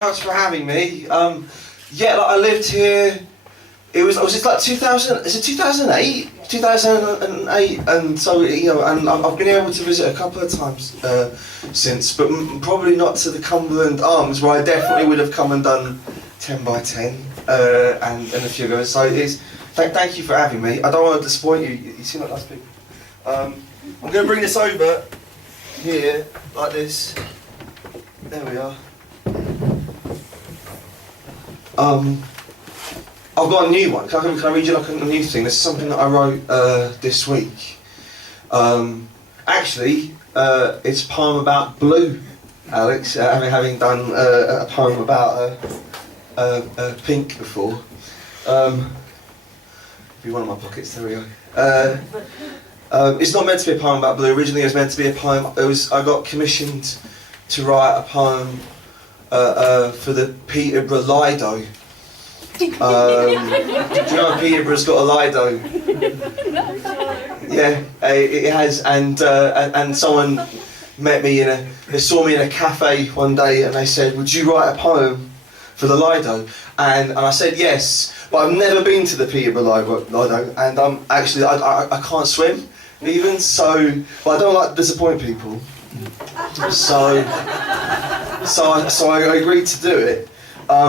Thanks for having me. I lived here. Was it like 2000? Is it 2008? 2008, and so and I've been able to visit a couple of times since, but probably not to the Cumberland Arms, where I definitely would have come and done 10 by 10 and a few others. So thank you for having me. I don't want to disappoint you. You seem like nice people. I'm going to bring this over here like this. There we are. I've got a new one. Can I read you like a new thing? This is something that I wrote this week. Actually, it's a poem about blue, Alex, having done a poem about pink before. Be one of my pockets, there we go. It's not meant to be a poem about blue. Originally it was meant to be a poem. I got commissioned to write a poem for the Peterborough Lido. Do you know Peterborough's got a Lido? Yeah, it has, and someone met me they saw me in a cafe one day and they said, would you write a poem for the Lido? And I said yes, but I've never been to the Peterborough Lido, and actually I can't swim even, so, but I don't like to disappoint people. So I agreed to do it.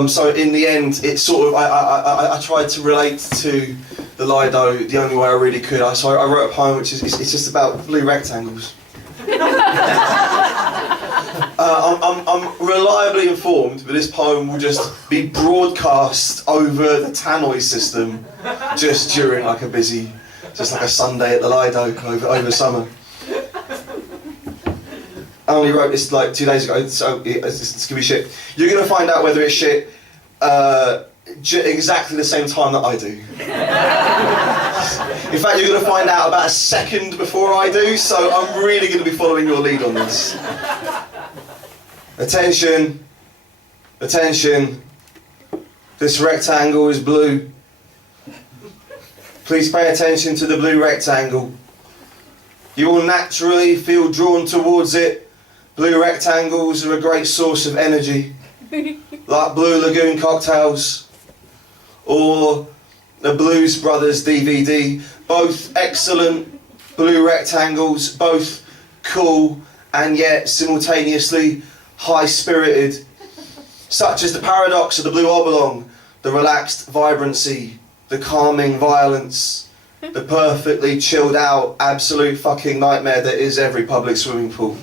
So in the end, it's sort of I tried to relate to the Lido the only way I really could. So I wrote a poem which is it's just about blue rectangles. I'm reliably informed that this poem will just be broadcast over the tannoy system just during like a Sunday at the Lido over summer. I only wrote this like 2 days ago, so it's gonna be shit. You're gonna find out whether it's shit exactly the same time that I do. In fact, you're gonna find out about a second before I do, so I'm really gonna be following your lead on this. Attention, attention. This rectangle is blue. Please pay attention to the blue rectangle. You will naturally feel drawn towards it. Blue rectangles are a great source of energy, like Blue Lagoon cocktails or the Blues Brothers DVD. Both excellent blue rectangles, both cool and yet simultaneously high-spirited, such as the paradox of the blue oblong, the relaxed vibrancy, the calming violence, the perfectly chilled out, absolute fucking nightmare that is every public swimming pool.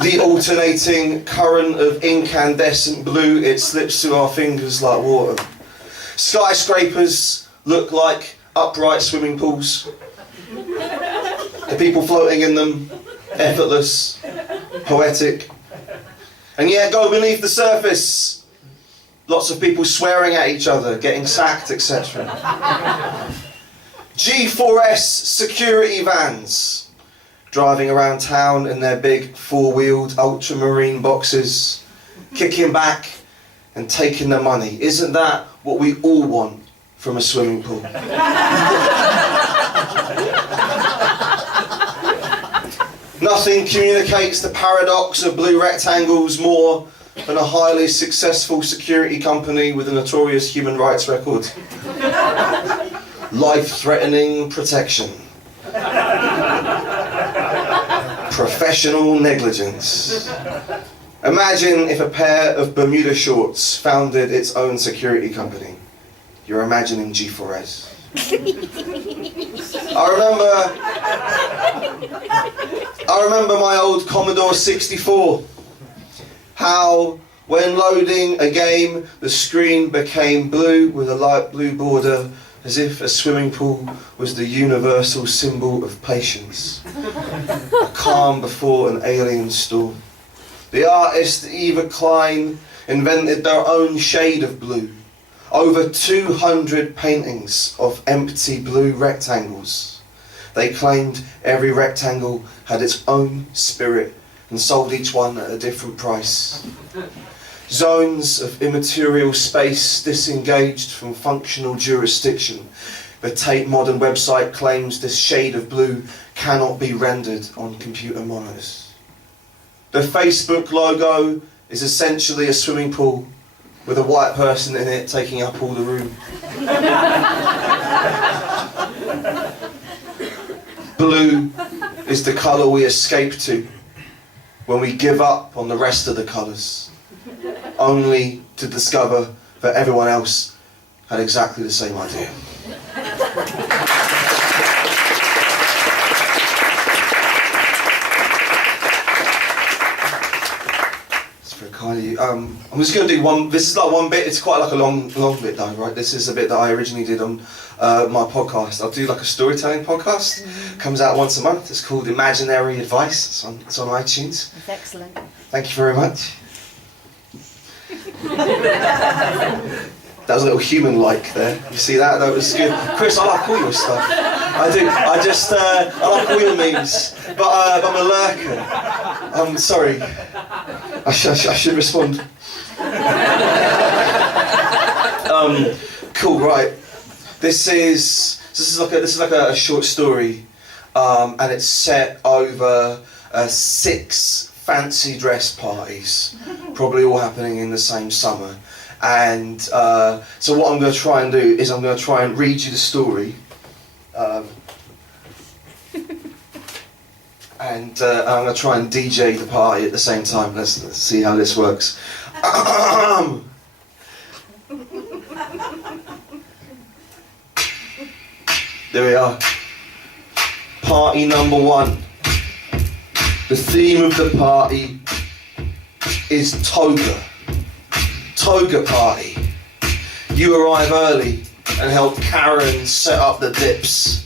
The alternating current of incandescent blue, it slips through our fingers like water. Skyscrapers look like upright swimming pools. The people floating in them, effortless, poetic. And yet go beneath the surface. Lots of people swearing at each other, getting sacked, etc. G4S security vans, driving around town in their big four-wheeled ultramarine boxes, kicking back and taking the money. Isn't that what we all want from a swimming pool? Nothing communicates the paradox of blue rectangles more than a highly successful security company with a notorious human rights record. Life-threatening protection. Professional negligence. Imagine if a pair of Bermuda shorts founded its own security company. You're imagining G4S. I remember my old Commodore 64. How, when loading a game, the screen became blue with a light blue border, as if a swimming pool was the universal symbol of patience. A calm before an alien storm. The artist Eva Klein invented their own shade of blue. Over 200 paintings of empty blue rectangles. They claimed every rectangle had its own spirit and sold each one at a different price. Zones of immaterial space disengaged from functional jurisdiction, The Tate Modern website claims this shade of blue cannot be rendered on computer monitors. The Facebook logo is essentially a swimming pool with a white person in it taking up all the room. Blue is the colour we escape to when we give up on the rest of the colours, only to discover that everyone else had exactly the same idea. It's very kind of you. I'm just going to do one. This is like one bit. It's quite like a long bit though, right? This is a bit that I originally did on my podcast. I'll do like a storytelling podcast. Comes out once a month. It's called Imaginary Advice. It's on iTunes. That's excellent. Thank you very much. That was a little human-like there. You see that? That was good. Chris, I like all your stuff. I do. I like all your memes. But I'm a lurker. I'm sorry. I should respond. Cool. Right. This is like a short story, and it's set over 6 fancy dress parties, probably all happening in the same summer. And so what I'm going to try and do is I'm going to try and read you the story, and I'm going to try and DJ the party at the same time. Let's see how this works. There we are. Party number 1. The theme of the party is toga. Toga party. You arrive early and help Karen set up the dips.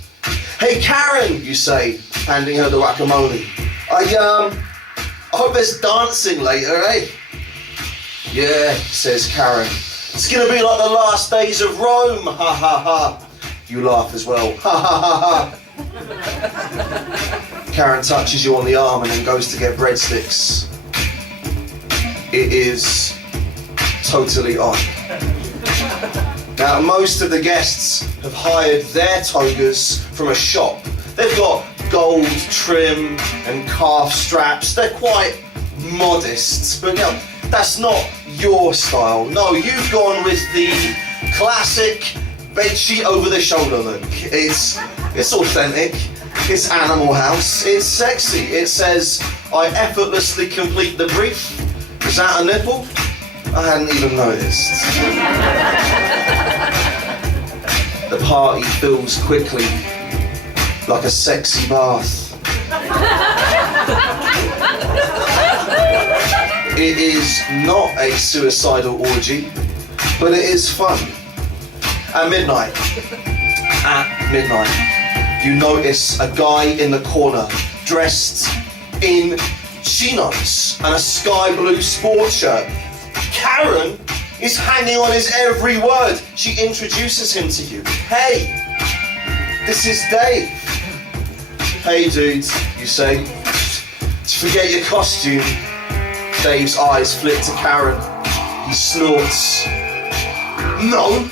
Hey Karen, you say, handing her the guacamole. I hope there's dancing later, eh? Yeah, says Karen. It's gonna be like the last days of Rome, ha ha ha. You laugh as well, ha ha ha ha. Karen touches you on the arm and then goes to get breadsticks. It is totally on. Now, most of the guests have hired their togas from a shop. They've got gold trim and calf straps. They're quite modest, but no, that's not your style. No, you've gone with the classic bedsheet over the shoulder look. It's authentic. It's Animal House. It's sexy. It says, I effortlessly complete the brief. Is that a nipple? I hadn't even noticed. The party fills quickly, like a sexy bath. It is not a suicidal orgy, but it is fun. At midnight, you notice a guy in the corner, dressed in chinos and a sky blue sports shirt. Karen is hanging on his every word. She introduces him to you. Hey, this is Dave. Hey dude, you say. Forget your costume. Dave's eyes flick to Karen. He snorts. No,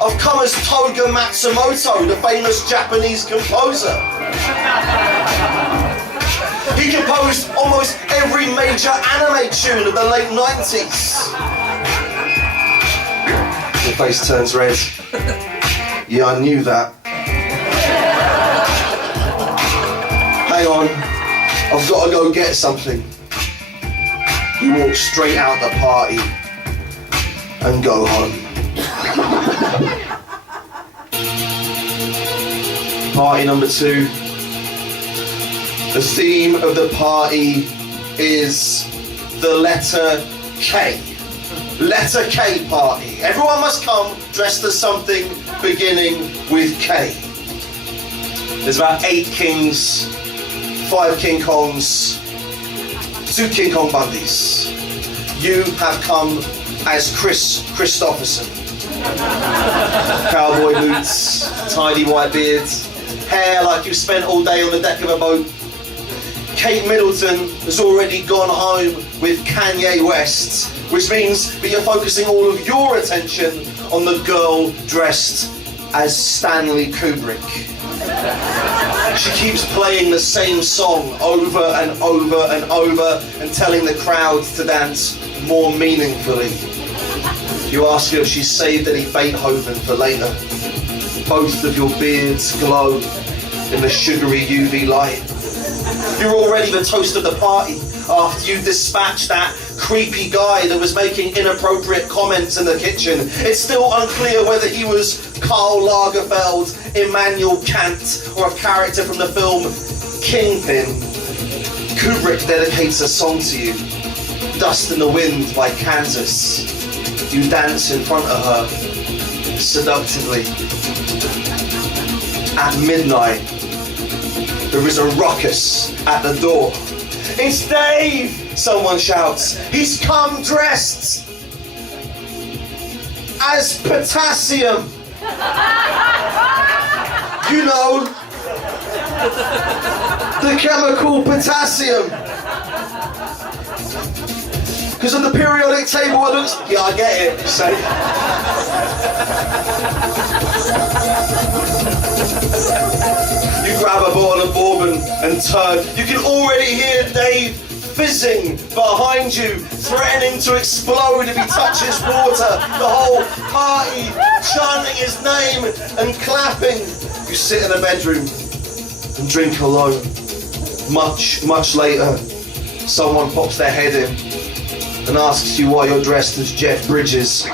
I've come as Toga Matsumoto, the famous Japanese composer. He composed almost every major anime tune of the late 90s. Your face turns red. Yeah, I knew that. Hang on, I've got to go get something. He walks straight out the party and go home. Party number 2. The theme of the party is the letter K. Letter K party. Everyone must come dressed as something beginning with K. There's about 8 kings, 5 King Kongs, 2 King Kong Bundys. You have come as Chris Christopherson. Cowboy boots, tidy white beard, hair like you spent all day on the deck of a boat. Kate Middleton has already gone home with Kanye West, which means that you're focusing all of your attention on the girl dressed as Stanley Kubrick. She keeps playing the same song over and over and over and telling the crowds to dance more meaningfully. You ask her if she's saved any Beethoven for later. Both of your beards glow in the sugary UV light. You're already the toast of the party after you dispatched that creepy guy that was making inappropriate comments in the kitchen. It's still unclear whether he was Karl Lagerfeld, Immanuel Kant, or a character from the film Kingpin. Kubrick dedicates a song to you, Dust in the Wind by Kansas. You dance in front of her, seductively. At midnight, there is a ruckus at the door. It's Dave! Someone shouts. He's come dressed as potassium. You know, the chemical potassium. Because on the periodic table it looks... Yeah, I get it, you say. You grab a bottle of bourbon and turn. You can already hear Dave fizzing behind you, threatening to explode if he touches water. The whole party chanting his name and clapping. You sit in a bedroom and drink alone. Much, much later, someone pops their head in and asks you why you're dressed as Jeff Bridges.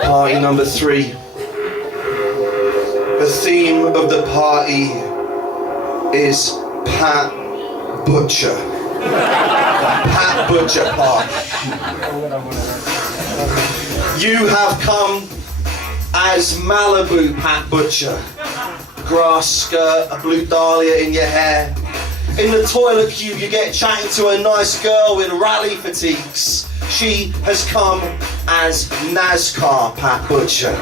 Party number 3. The theme of the party is Pat Butcher. Pat Butcher Party. You have come as Malibu Pat Butcher. Grass skirt, a blue dahlia in your hair. In the toilet queue, you get chatting to a nice girl in rally fatigues. She has come as NASCAR Pat Butcher.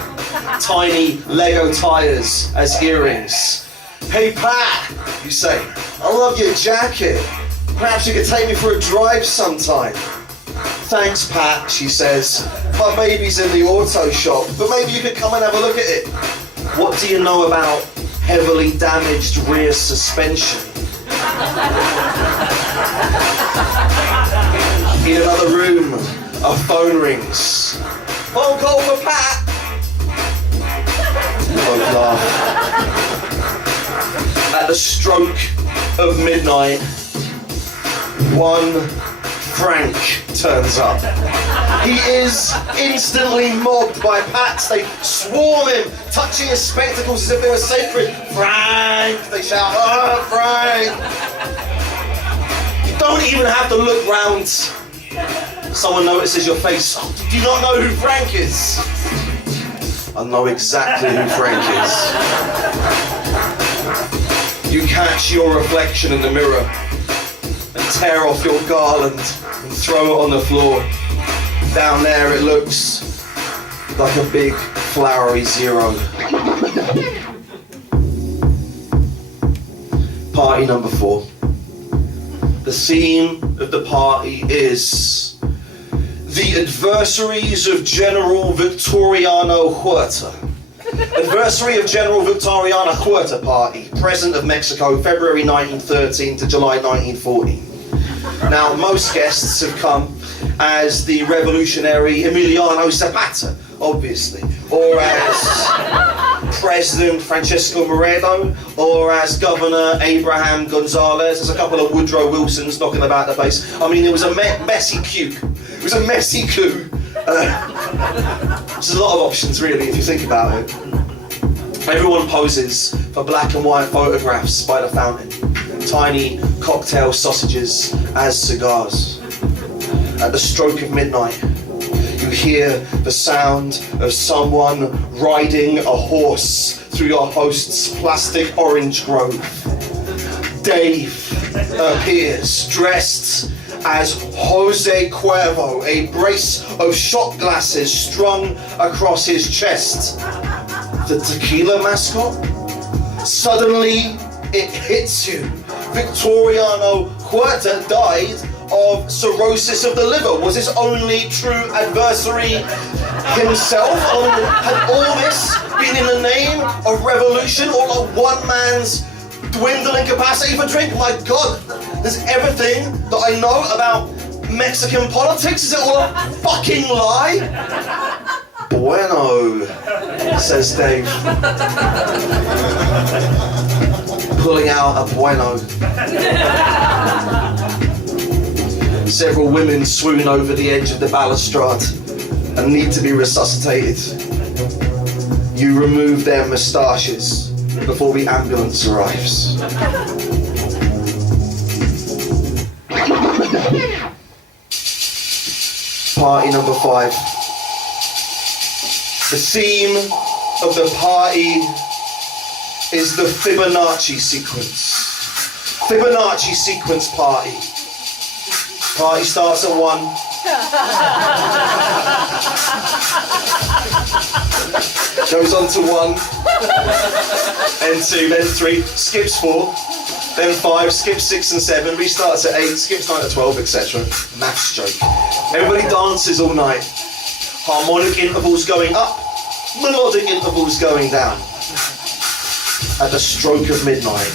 Tiny Lego tires as earrings. Hey Pat, you say, I love your jacket. Perhaps you could take me for a drive sometime. Thanks Pat, she says. My baby's in the auto shop, but maybe you could come and have a look at it. What do you know about heavily damaged rear suspension? In another room, a phone rings. Phone call for Pat. Both laugh. At the stroke of midnight, one Frank turns up. He is instantly mobbed by Pats. They swarm him, touching his spectacles as if they were sacred. Frank! They shout, oh, Frank! You don't even have to look round. Someone notices your face. Oh, do you not know who Frank is? I know exactly who Frank is. You catch your reflection in the mirror and tear off your garland and throw it on the floor. Down there it looks like a big flowery zero. Party number 4. The theme of the party is the adversaries of General Victoriano Huerta. Adversary of General Victoriano Huerta Party, President of Mexico, February 1913 to July 1940. Now, most guests have come as the revolutionary Emiliano Zapata, obviously, or as President Francisco Moredo, or as Governor Abraham Gonzalez. There's a couple of Woodrow Wilsons knocking about the place. I mean, it was a messy coup. It was a messy coup. There's a lot of options, really, if you think about it. Everyone poses for black and white photographs by the fountain. Tiny cocktail sausages as cigars. At the stroke of midnight, you hear the sound of someone riding a horse through your host's plastic orange grove. Dave appears dressed as Jose Cuervo, a brace of shot glasses strung across his chest. The tequila mascot? Suddenly, it hits you. Victoriano Huerta died of cirrhosis of the liver? Was his only true adversary himself? Had all this been in the name of revolution, or of one man's dwindling capacity for drink? My God, there's everything that I know about Mexican politics. Is it all a fucking lie? Bueno, says Dave, pulling out a bueno. Several women swoon over the edge of the balustrade and need to be resuscitated. You remove their moustaches before the ambulance arrives. Party number 5. The theme of the party is the Fibonacci sequence. Fibonacci sequence party. Party starts at 1. Goes on to 1, then 2, then 3, skips 4, then 5, skips 6 and 7, restarts at 8, skips 9 to 12, etc. Maths joke. Everybody dances all night. Harmonic intervals going up, melodic intervals going down. At the stroke of midnight,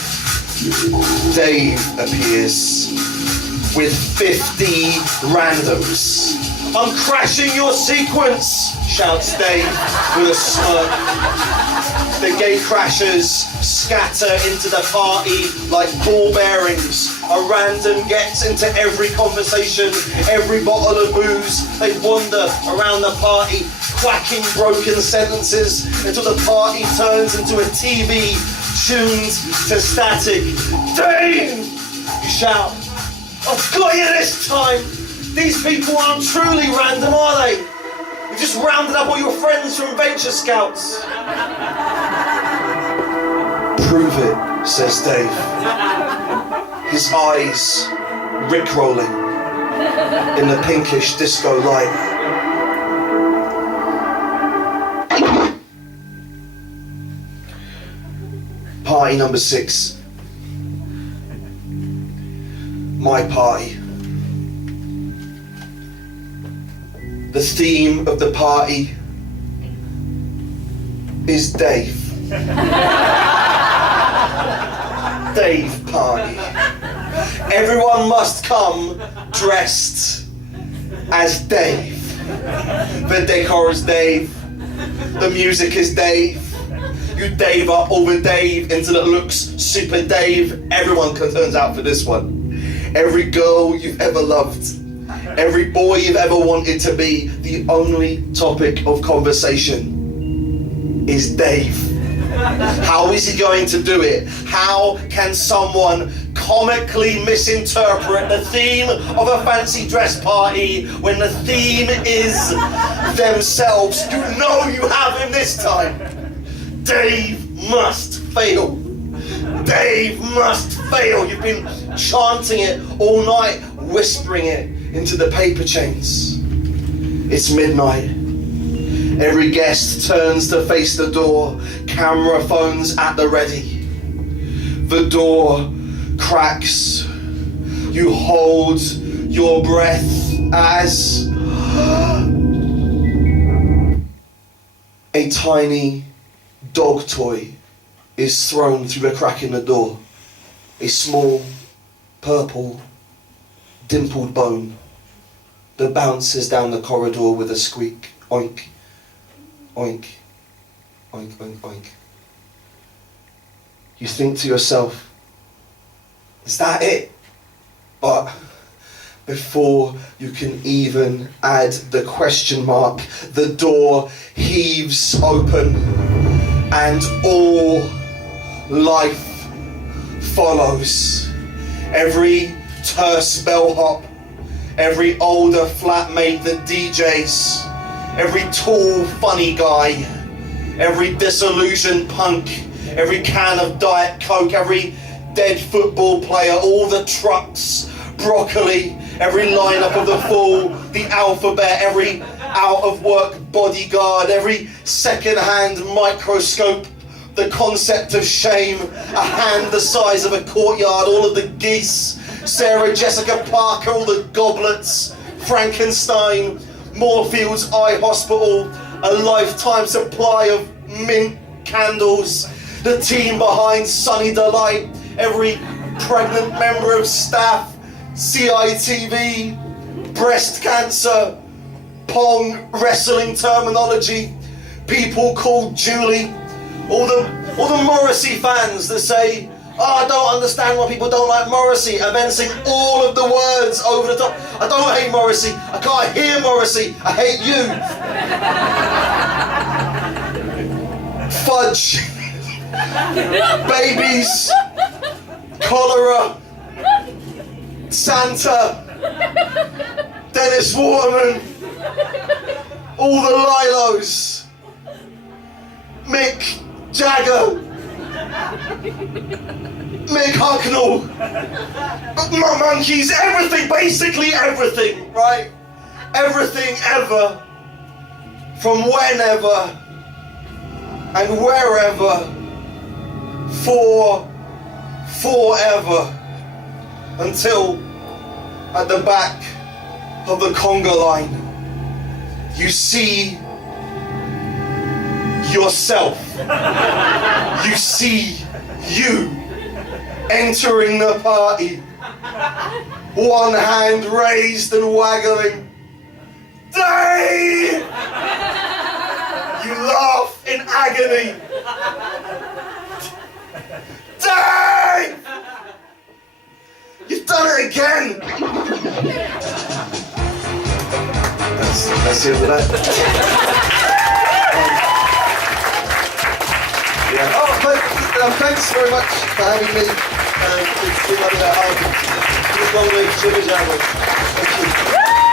Dave appears with 50 randoms. I'm crashing your sequence, shouts Dave with a smirk. The gate crashers scatter into the party like ball bearings. A random gets into every conversation, every bottle of booze. They wander around the party, quacking broken sentences until the party turns into a TV tuned to static. Dave! You shout. I've got you this time! These people aren't truly random, are they? You've just rounded up all your friends from Venture Scouts. Prove it, says Dave. His eyes rickrolling in the pinkish disco light. Party number 6. My party. The theme of the party is Dave. Dave party. Everyone must come dressed as Dave. The decor is Dave. The music is Dave. You Dave up over Dave until it looks super Dave. Everyone turns out for this one. Every girl you've ever loved, every boy you've ever wanted to be, the only topic of conversation is Dave. How is he going to do it? How can someone comically misinterpret the theme of a fancy dress party when the theme is themselves? You know you have him this time. Dave must fail. Dave must fail. You've been chanting it all night, whispering it into the paper chains. It's midnight. Every guest turns to face the door, camera phones at the ready. The door cracks. You hold your breath as a tiny dog toy is thrown through a crack in the door. A small, purple, dimpled bone that bounces down the corridor with a squeak. Oink, oink, oink, oink, oink. You think to yourself, is that it? But before you can even add the question mark, the door heaves open and all life follows. Every terse bellhop, every older flatmate that DJs, every tall funny guy, every disillusioned punk, every can of Diet Coke, every dead football player, all the trucks, broccoli, every lineup of the Fool, the alphabet, every out-of-work bodyguard, every second-hand microscope, the concept of shame, a hand the size of a courtyard, all of the geese Sarah Jessica Parker, all the goblets, Frankenstein, Moorfields Eye Hospital, a lifetime supply of mint candles, the team behind Sunny Delight, every pregnant member of staff, CITV, breast cancer, Pong wrestling terminology, people called Julie, all the Morrissey fans that say, oh, I don't understand why people don't like Morrissey, and then sing all of the words over the top. I don't hate Morrissey, I can't hear Morrissey, I hate you. Fudge, babies, cholera, Santa, Dennis Waterman, all the Lilos, Mick Jagger, Mick Hucknall, monkeys, everything, basically everything, right? Everything ever, from whenever and wherever, forever, until at the back of the conga line, you see yourself. You see you entering the party, one hand raised and waggling. Dave! You laugh in agony. Dave! You've done it again! That's it for that. Yeah. Oh, thanks very much for having me. It's been lovely at home. It's long way to Thank you.